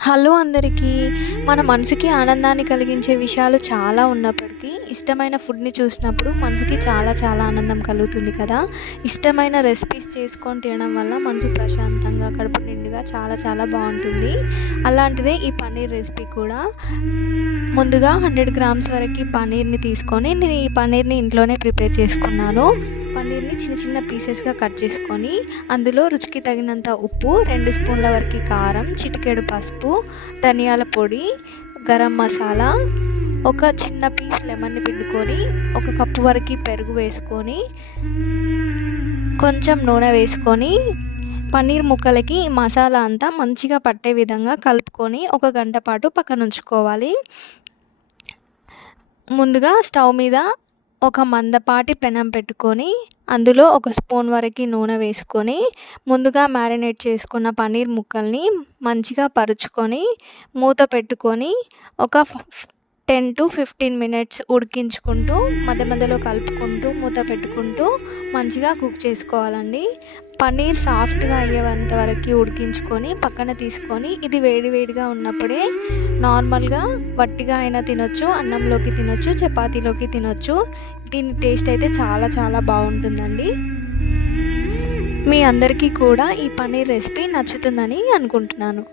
Hello అందరికీ. మన మనసుకి ఆనందాన్ని కలిగించే విషయాలు చాలా ఉన్నప్పటికీ, ఇష్టమైన ఫుడ్‌ని చూసినప్పుడు మనసుకి చాలా చాలా ఆనందం కలుగుతుంది కదా! ఇష్టమైన రెసిపీస్ చేసుకొని తినడం వల్ల మనసు ప్రశాంతంగా, కడుపు నిండుగా చాలా చాలా బావుంటుంది. అలాంటిదే ఈ పన్నీర్ రెసిపీ కూడా. ముందుగా 100 గ్రామ్స్ వరకి పన్నీర్‌ని తీసుకొని, నేను ఈ పన్నీర్‌ని ఇంట్లోనే ప్రిపేర్ చేసుకున్నాను. పన్నీర్‌ని చిన్న చిన్న పీసెస్‌గా కట్ చేసుకొని, అందులో రుచికి తగినంత ఉప్పు, 2 స్పూన్ల వరకి కారం, చిటికెడు పసుపు, ధనియాల పొడి, గరం మసాలా, ఒక చిన్న పీస్ లెమన్‌ని పిండుకొని, ఒక కప్పు వరకి పెరుగు వేసుకొని, కొంచెం నూనె వేసుకొని, పన్నీర్ ముక్కలకి ఈ మసాలా అంతా మంచిగా పట్టే విధంగా కలుపుకొని ఒక గంట పాటు పక్కనుంచుకోవాలి. ముందుగా స్టవ్ మీద ఒక మందపాటి పెనం పెట్టుకొని, అందులో ఒక స్పూన్ వరకి నూనె వేసుకొని, ముందుగా మ్యారినేట్ చేసుకున్న పన్నీర్ ముక్కల్ని మంచిగా పరుచుకొని, మూత పెట్టుకొని ఒక 10-15 మినిట్స్ ఉడికించుకుంటూ, మధ్య మధ్యలో కలుపుకుంటూ, మూత పెట్టుకుంటూ మంచిగా కుక్ చేసుకోవాలండి. పన్నీర్ సాఫ్ట్‌గా అయ్యేంత వరకు ఉడికించుకొని పక్కన తీసుకొని, ఇది వేడి వేడిగా ఉన్నప్పుడే నార్మల్‌గా వట్టిగా అయినా తినొచ్చు, అన్నంలోకి తినొచ్చు, చపాతీలోకి తినొచ్చు. దీని టేస్ట్ అయితే చాలా చాలా బాగుంటుందండి. మీ అందరికీ కూడా ఈ పన్నీర్ రెసిపీ నచ్చుతుందని అనుకుంటున్నాను.